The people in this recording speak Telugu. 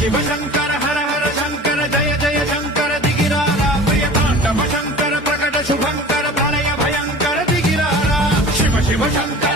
శివ శంకర హర హర శంకర జయ జయ శంకర దిగిరారా ప్రియ తాండవ శంకర ప్రకట శుభంకర ప్రళయ భయంకర దిగిరారా శివ శివ శంకర